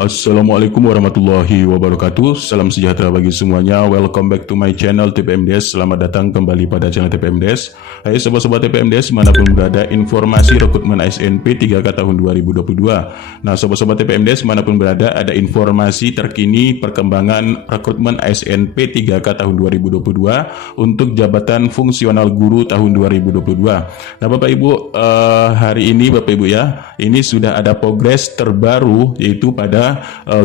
Assalamualaikum warahmatullahi wabarakatuh. Salam sejahtera bagi semuanya. Welcome back to my channel TPMDes. Selamat datang kembali pada channel TPMDes. Hai sobat-sobat TPMDes, manapun berada, informasi rekrutmen ASN P3K tahun 2022. Nah, sobat-sobat TPMDes, manapun berada, ada informasi terkini perkembangan rekrutmen ASN P3K tahun 2022 untuk jabatan fungsional guru tahun 2022. Nah, Bapak Ibu, hari ini Bapak Ibu ya, ini sudah ada progres terbaru, yaitu pada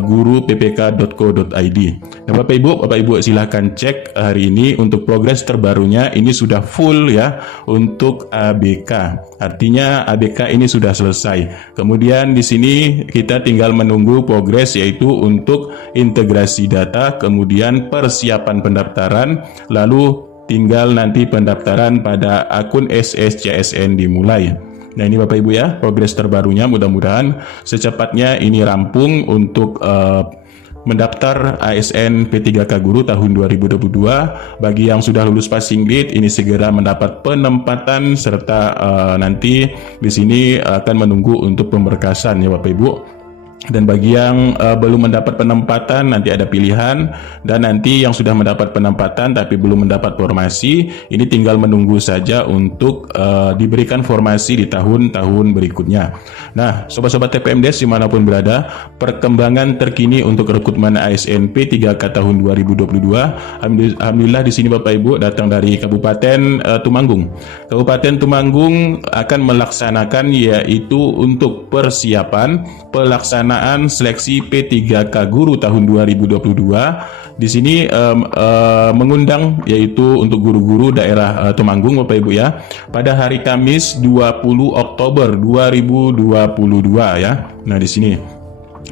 guru ppk.co.id. Nah, Bapak Ibu silahkan cek hari ini untuk progres terbarunya. Ini sudah full ya untuk ABK. Artinya ABK ini sudah selesai. Kemudian di sini kita tinggal menunggu progres, yaitu untuk integrasi data, kemudian persiapan pendaftaran, lalu tinggal nanti pendaftaran pada akun SSCSN dimulai. Nah, ini Bapak Ibu ya, progres terbarunya, mudah-mudahan secepatnya ini rampung untuk mendaftar ASN P3K Guru tahun 2022. Bagi yang sudah lulus passing grade, ini segera mendapat penempatan serta nanti di sini akan menunggu untuk pemberkasan ya Bapak Ibu. Dan bagi yang belum mendapat penempatan, nanti ada pilihan. Dan nanti yang sudah mendapat penempatan tapi belum mendapat formasi, ini tinggal menunggu saja untuk diberikan formasi di tahun-tahun berikutnya. Nah, sobat-sobat TPMDes dimanapun berada, perkembangan terkini untuk rekrutmen ASN P3K tahun 2022. Alhamdulillah di sini Bapak Ibu datang dari Kabupaten Tumanggung. Kabupaten Tumanggung akan melaksanakan yaitu untuk persiapan pelaksanaan seleksi P3K Guru tahun 2022. Di sini mengundang yaitu untuk guru-guru daerah Tumanggung Bapak Ibu ya, pada hari Kamis 20 Oktober 2022 ya. Nah, di sini.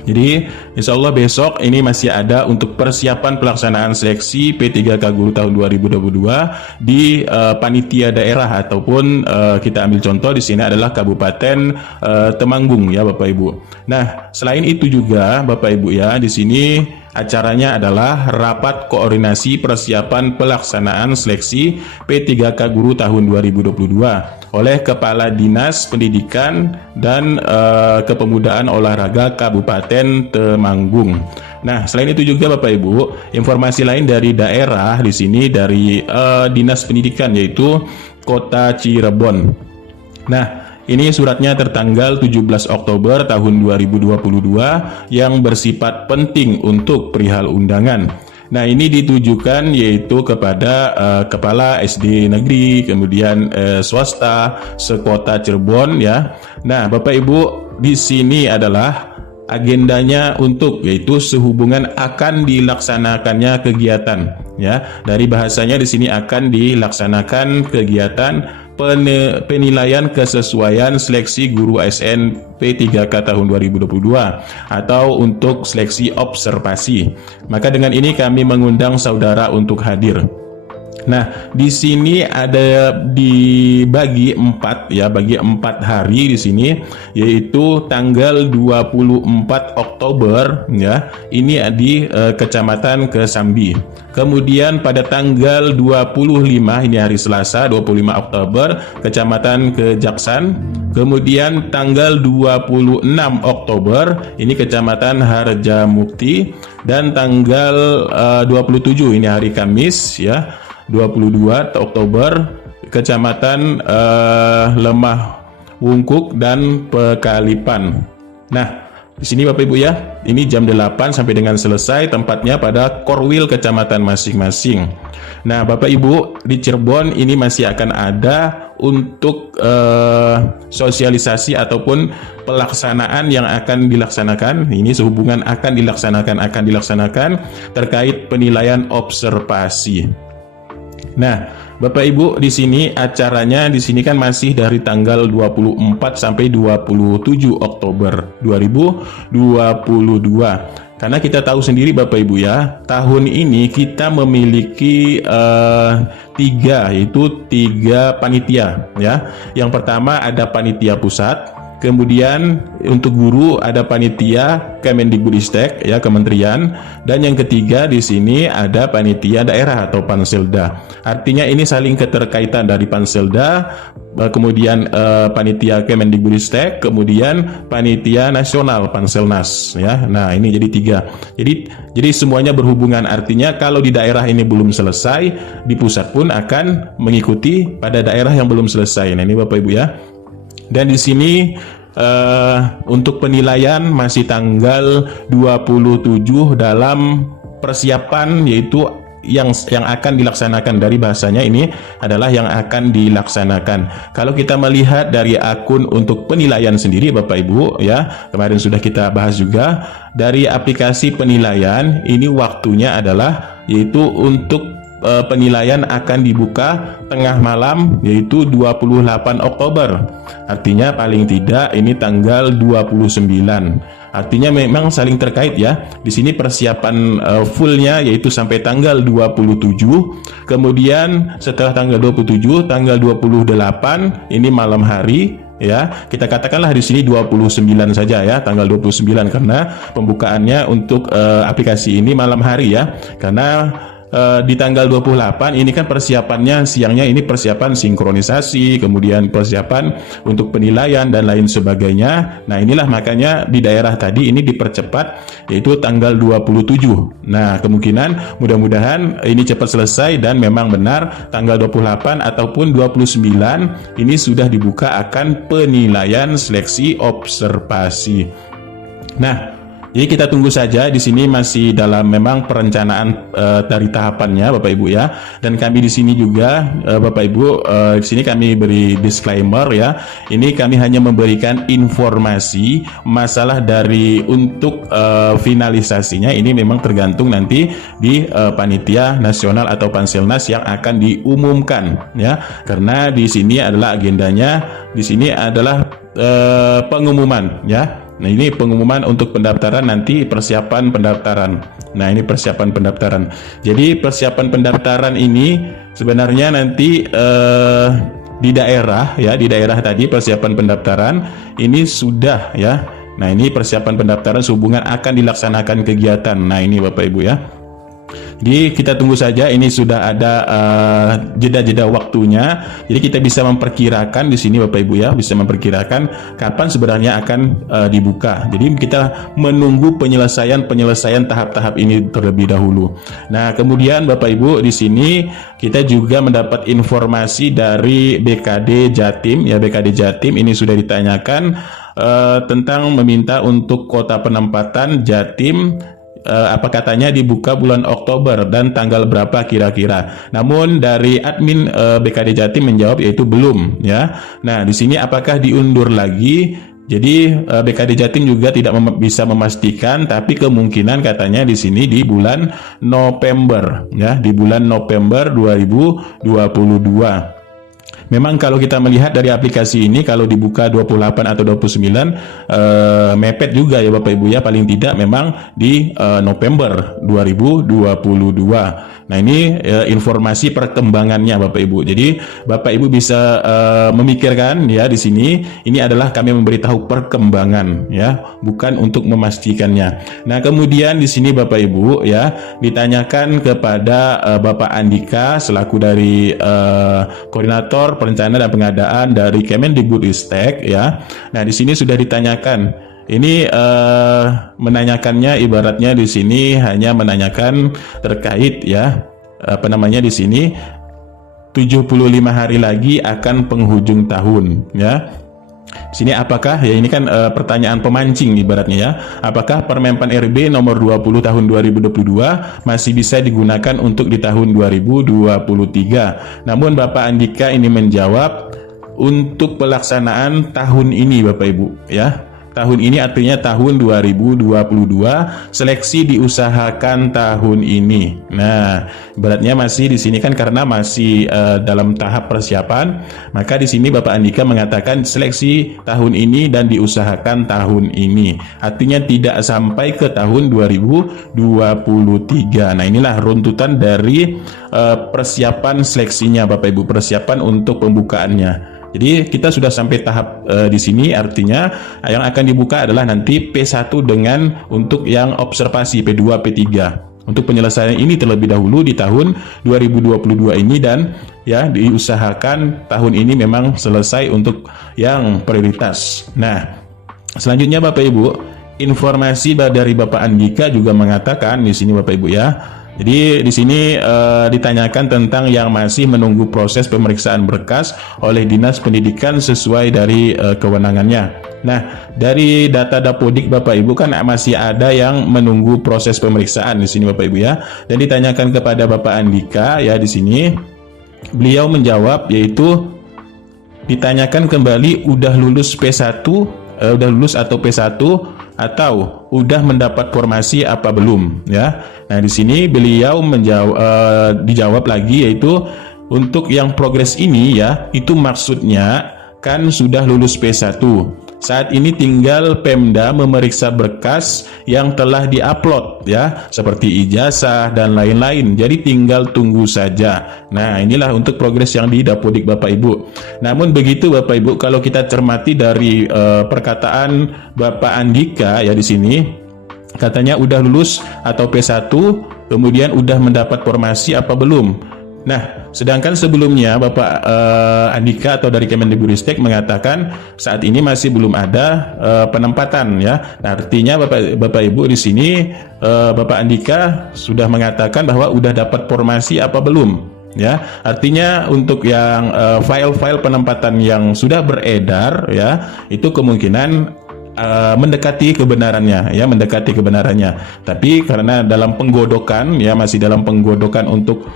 Jadi insya Allah besok ini masih ada untuk persiapan pelaksanaan seleksi P3K Guru tahun 2022 di panitia daerah ataupun kita ambil contoh di sini adalah Kabupaten Temanggung ya Bapak Ibu. Nah, selain itu juga Bapak Ibu ya, di sini acaranya adalah rapat koordinasi persiapan pelaksanaan seleksi P3K Guru tahun 2022 oleh Kepala Dinas Pendidikan dan Kepemudaan Olahraga Kabupaten Temanggung. Nah, selain itu juga Bapak Ibu, informasi lain dari daerah di sini dari Dinas Pendidikan yaitu Kota Cirebon. Nah, ini suratnya tertanggal 17 Oktober tahun 2022 yang bersifat penting untuk perihal undangan. Nah, ini ditujukan yaitu kepada kepala SD negeri, kemudian swasta sekota Cirebon ya. Nah, Bapak Ibu, di sini adalah agendanya untuk yaitu sehubungan akan dilaksanakannya kegiatan ya. Dari bahasanya di sini akan dilaksanakan kegiatan penilaian kesesuaian seleksi guru ASN P3K tahun 2022 atau untuk seleksi observasi. Maka dengan ini kami mengundang saudara untuk hadir. Nah, di sini ada dibagi 4 ya, bagi 4 hari di sini, yaitu tanggal 24 Oktober ya, ini di Kecamatan Kesambi. Kemudian pada tanggal 25, ini hari Selasa 25 Oktober, Kecamatan Kejaksan. Kemudian tanggal 26 Oktober, ini Kecamatan Harjamukti. Dan tanggal 27, ini hari Kamis ya, 22 Oktober, Kecamatan Lemah Wungkuk dan Pekalipan. Nah, di sini Bapak Ibu ya, ini jam 8 sampai dengan selesai, tempatnya pada Korwil kecamatan masing-masing. Nah, Bapak Ibu di Cirebon ini masih akan ada untuk sosialisasi ataupun pelaksanaan yang akan dilaksanakan. Ini sehubungan akan dilaksanakan terkait penilaian observasi. Nah, Bapak Ibu di sini acaranya di sini kan masih dari tanggal 24 sampai 27 Oktober 2022. Karena kita tahu sendiri Bapak Ibu ya, tahun ini kita memiliki 3 panitia ya. Yang pertama ada panitia pusat, Kemudian untuk guru ada panitia Kemendikbudristek ya, kementerian, dan yang ketiga di sini ada panitia daerah atau Panselda. Artinya ini saling keterkaitan dari Panselda, kemudian panitia Kemendikbudristek, kemudian panitia nasional Panselnas ya. Nah, ini jadi 3. Jadi semuanya berhubungan. Artinya kalau di daerah ini belum selesai, di pusat pun akan mengikuti pada daerah yang belum selesai. Nah, ini Bapak Ibu ya. Dan di sini untuk penilaian masih tanggal 27 dalam persiapan, yaitu yang akan dilaksanakan. Dari bahasanya ini adalah yang akan dilaksanakan. Kalau kita melihat dari akun untuk penilaian sendiri Bapak Ibu ya, kemarin sudah kita bahas juga, dari aplikasi penilaian ini waktunya adalah yaitu untuk penilaian akan dibuka tengah malam, yaitu 28 Oktober. Artinya paling tidak ini tanggal 29. Artinya memang saling terkait ya. Di sini persiapan fullnya yaitu sampai tanggal 27. Kemudian setelah tanggal 27, tanggal 28 ini malam hari ya. Kita katakanlah di sini 29 saja ya, tanggal 29, karena pembukaannya untuk aplikasi ini malam hari ya. Karena di tanggal 28 ini kan persiapannya siangnya ini persiapan sinkronisasi, kemudian persiapan untuk penilaian dan lain sebagainya. Nah, inilah makanya di daerah tadi ini dipercepat yaitu tanggal 27. Nah, kemungkinan mudah-mudahan ini cepat selesai dan memang benar tanggal 28 ataupun 29 ini sudah dibuka akan penilaian seleksi observasi. Nah, jadi kita tunggu saja. Di sini masih dalam memang perencanaan dari tahapannya Bapak Ibu ya. Dan kami di sini juga Bapak Ibu di sini kami beri disclaimer ya. Ini kami hanya memberikan informasi masalah dari untuk finalisasinya ini memang tergantung nanti di panitia nasional atau Panselnas yang akan diumumkan ya. Karena di sini adalah agendanya, di sini adalah pengumuman ya. Nah, ini pengumuman untuk pendaftaran, nanti persiapan pendaftaran. Nah, ini persiapan pendaftaran. Jadi persiapan pendaftaran ini sebenarnya nanti di daerah ya, di daerah tadi persiapan pendaftaran ini sudah ya. Nah, ini persiapan pendaftaran sehubungan akan dilaksanakan kegiatan. Nah, ini Bapak Ibu ya. Jadi kita tunggu saja, ini sudah ada jeda-jeda waktunya. Jadi kita bisa memperkirakan di sini Bapak Ibu ya, bisa memperkirakan kapan sebenarnya akan dibuka. Jadi kita menunggu penyelesaian tahap-tahap ini terlebih dahulu. Nah, kemudian Bapak Ibu di sini kita juga mendapat informasi dari BKD Jatim ya. BKD Jatim ini sudah ditanyakan tentang meminta untuk kota penempatan Jatim, apa katanya dibuka bulan Oktober dan tanggal berapa kira-kira. Namun dari admin BKD Jatim menjawab yaitu belum ya. Nah, di sini apakah diundur lagi? Jadi BKD Jatim juga tidak bisa memastikan, tapi kemungkinan katanya di sini di bulan November ya, di bulan November 2022. Memang kalau kita melihat dari aplikasi ini, kalau dibuka 28 atau 29 mepet juga ya Bapak Ibu ya, paling tidak memang di November 2022. Nah, ini informasi perkembangannya Bapak Ibu. Jadi Bapak Ibu bisa memikirkan ya, di sini ini adalah kami memberitahu perkembangan ya, bukan untuk memastikannya. Nah, kemudian di sini Bapak Ibu ya, ditanyakan kepada Bapak Andika selaku dari koordinator perencanaan dan pengadaan dari Kemendikbudristek ya. Nah, di sini sudah ditanyakan. Ini menanyakannya ibaratnya di sini hanya menanyakan terkait ya, apa namanya di sini 75 hari lagi akan penghujung tahun ya. Di sini apakah ya, ini kan pertanyaan pemancing ibaratnya ya. Apakah Permenpan RB nomor 20 tahun 2022 masih bisa digunakan untuk di tahun 2023? Namun Bapak Andika ini menjawab untuk pelaksanaan tahun ini Bapak Ibu ya. Tahun ini artinya tahun 2022, seleksi diusahakan tahun ini. Nah, beratnya masih di sini kan karena masih dalam tahap persiapan, maka di sini Bapak Andika mengatakan seleksi tahun ini dan diusahakan tahun ini. Artinya tidak sampai ke tahun 2023. Nah, inilah runtutan dari persiapan seleksinya Bapak Ibu, persiapan untuk pembukaannya. Jadi kita sudah sampai tahap di sini, artinya yang akan dibuka adalah nanti P1 dengan untuk yang observasi P2, P3. Untuk penyelesaian ini terlebih dahulu di tahun 2022 ini, dan ya diusahakan tahun ini memang selesai untuk yang prioritas. Nah, selanjutnya Bapak Ibu, informasi dari Bapak Andika juga mengatakan di sini Bapak Ibu ya. Jadi di sini ditanyakan tentang yang masih menunggu proses pemeriksaan berkas oleh Dinas Pendidikan sesuai dari kewenangannya. Nah, dari data Dapodik Bapak Ibu kan masih ada yang menunggu proses pemeriksaan di sini Bapak Ibu ya. Dan ditanyakan kepada Bapak Andika ya di sini, beliau menjawab yaitu ditanyakan kembali udah lulus P1, udah lulus atau P1 atau udah mendapat formasi apa belum ya. Nah, di sini beliau dijawab lagi yaitu untuk yang progres ini ya, itu maksudnya kan sudah lulus P1. Saat ini tinggal Pemda memeriksa berkas yang telah diupload ya, seperti ijazah dan lain-lain. Jadi tinggal tunggu saja. Nah, inilah untuk progres yang di Dapodik Bapak Ibu. Namun begitu Bapak Ibu, kalau kita cermati dari perkataan Bapak Andika ya di sini, katanya udah lulus atau P1, kemudian udah mendapat formasi apa belum. Nah, sedangkan sebelumnya Bapak Andika atau dari Kemendikbudristek mengatakan saat ini masih belum ada penempatan ya. Nah, artinya Bapak Ibu di sini Bapak Andika sudah mengatakan bahwa udah dapat formasi apa belum ya. Artinya untuk yang file-file penempatan yang sudah beredar ya, itu kemungkinan mendekati kebenarannya ya, mendekati kebenarannya. Tapi karena dalam penggodokan ya, masih dalam penggodokan untuk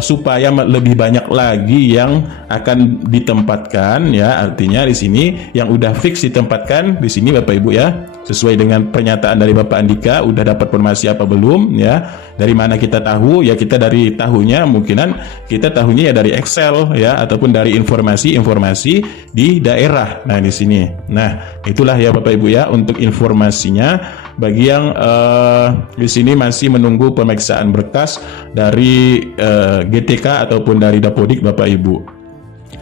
supaya lebih banyak lagi yang akan ditempatkan ya, artinya di sini yang udah fix ditempatkan di sini Bapak Ibu ya, sesuai dengan pernyataan dari Bapak Andika udah dapat formasi apa belum ya. Dari mana kita tahu ya? Kita dari tahunya mungkinan kita tahunya ya dari Excel ya, ataupun dari informasi-informasi di daerah. Nah, di sini. Nah, itulah ya Bapak Ibu ya untuk informasinya. Bagi yang di sini masih menunggu pemeriksaan berkas dari GTK ataupun dari Dapodik Bapak Ibu.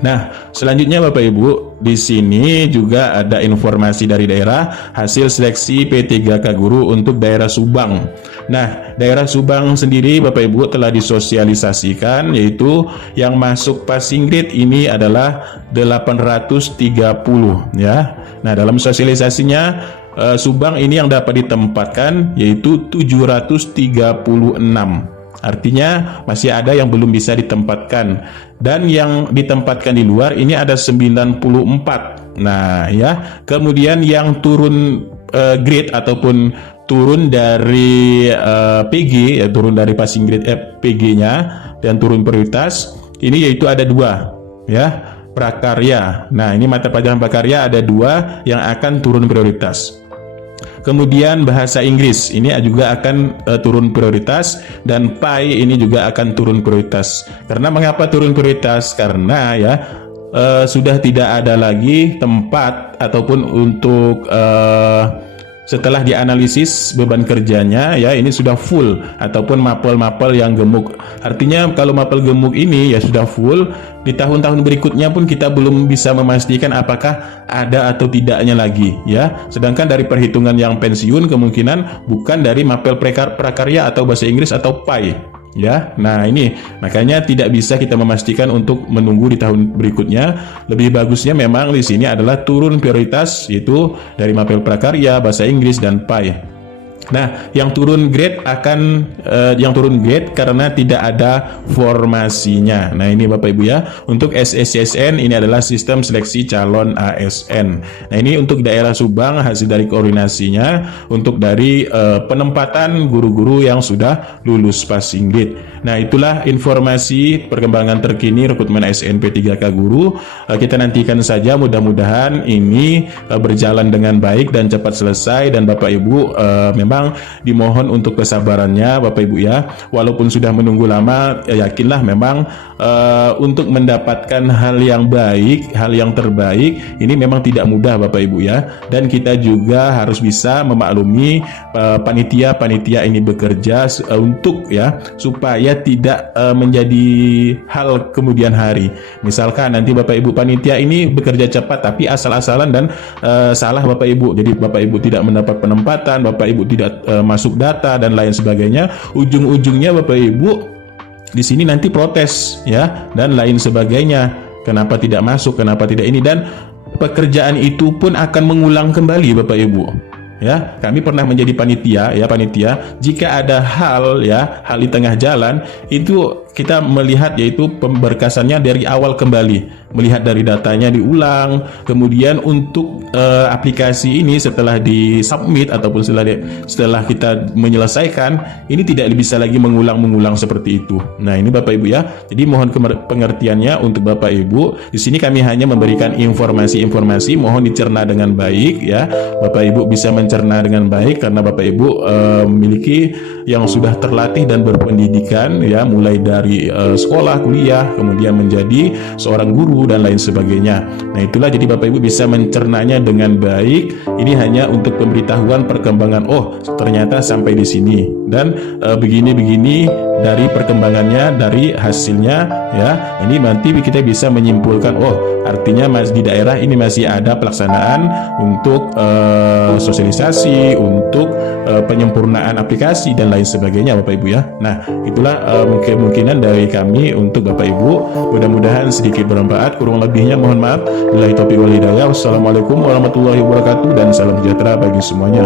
Nah, selanjutnya Bapak Ibu, di sini juga ada informasi dari daerah hasil seleksi P3K Guru untuk daerah Subang. Nah, daerah Subang sendiri Bapak Ibu telah disosialisasikan, yaitu yang masuk passing grade ini adalah 830 ya. Nah, dalam sosialisasinya Subang ini yang dapat ditempatkan yaitu 736. Artinya masih ada yang belum bisa ditempatkan, dan yang ditempatkan di luar ini ada 94. Nah ya, kemudian yang turun grade ataupun turun dari PG ya, turun dari passing grade PG-nya dan turun prioritas ini yaitu ada 2 ya, prakarya. Nah, ini mata pelajaran prakarya ada 2 yang akan turun prioritas. Kemudian bahasa Inggris ini juga akan turun prioritas, dan PAI ini juga akan turun prioritas. Karena mengapa turun prioritas? Karena ya sudah tidak ada lagi tempat ataupun untuk setelah dianalisis beban kerjanya ya, ini sudah full ataupun mapel-mapel yang gemuk. Artinya kalau mapel gemuk ini ya sudah full, di tahun-tahun berikutnya pun kita belum bisa memastikan apakah ada atau tidaknya lagi ya. Sedangkan dari perhitungan yang pensiun kemungkinan bukan dari mapel prakarya atau bahasa Inggris atau PAI ya. Nah, ini makanya tidak bisa kita memastikan untuk menunggu di tahun berikutnya. Lebih bagusnya memang di sini adalah turun prioritas, yaitu dari mapel prakarya, bahasa Inggris dan PAI. Nah, yang turun grade karena tidak ada formasinya. Nah, ini Bapak Ibu ya. Untuk SSCSN ini adalah sistem seleksi calon ASN. Nah, ini untuk daerah Subang hasil dari koordinasinya untuk dari penempatan guru-guru yang sudah lulus passing grade. Nah, itulah informasi perkembangan terkini rekrutmen ASN P3K Guru. Kita nantikan saja, mudah-mudahan ini berjalan dengan baik dan cepat selesai, dan Bapak Ibu memang memang dimohon untuk kesabarannya Bapak Ibu ya. Walaupun sudah menunggu lama, yakinlah memang untuk mendapatkan hal yang baik, hal yang terbaik ini memang tidak mudah Bapak Ibu ya. Dan kita juga harus bisa memaklumi panitia-panitia ini bekerja untuk ya supaya tidak menjadi hal kemudian hari. Misalkan nanti Bapak Ibu panitia ini bekerja cepat tapi asal-asalan dan salah Bapak Ibu. Jadi Bapak Ibu tidak mendapat penempatan, Bapak Ibu tidak masuk data dan lain sebagainya. Ujung-ujungnya Bapak Ibu di sini nanti protes ya dan lain sebagainya. Kenapa tidak masuk? Kenapa tidak ini? Dan pekerjaan itu pun akan mengulang kembali Bapak Ibu. Ya, kami pernah menjadi panitia ya, panitia. Jika ada hal di tengah jalan itu kita melihat yaitu pemberkasannya dari awal kembali, melihat dari datanya diulang, kemudian untuk aplikasi ini setelah disubmit ataupun setelah kita menyelesaikan ini tidak bisa lagi mengulang-mengulang seperti itu. Nah, ini Bapak Ibu ya. Jadi mohon pengertiannya untuk Bapak Ibu. Di sini kami hanya memberikan informasi-informasi, mohon dicerna dengan baik ya. Bapak Ibu bisa mencerna dengan baik karena Bapak Ibu memiliki yang sudah terlatih dan berpendidikan ya, mulai dari sekolah, kuliah, kemudian menjadi seorang guru dan lain sebagainya. Nah, itulah jadi Bapak Ibu bisa mencernanya dengan baik. Ini hanya untuk pemberitahuan perkembangan. Oh, ternyata sampai di sini dan begini-begini dari perkembangannya, dari hasilnya ya. Ini nanti kita bisa menyimpulkan, oh, artinya di daerah ini masih ada pelaksanaan untuk sosialisasi, untuk penyempurnaan aplikasi dan lain sebagainya Bapak Ibu ya. Nah, itulah kemungkinan dari kami untuk Bapak Ibu. Mudah-mudahan sedikit bermanfaat, kurang lebihnya mohon maaf. Billahi taufiq wal hidayah. Wassalamualaikum warahmatullahi wabarakatuh dan salam sejahtera bagi semuanya.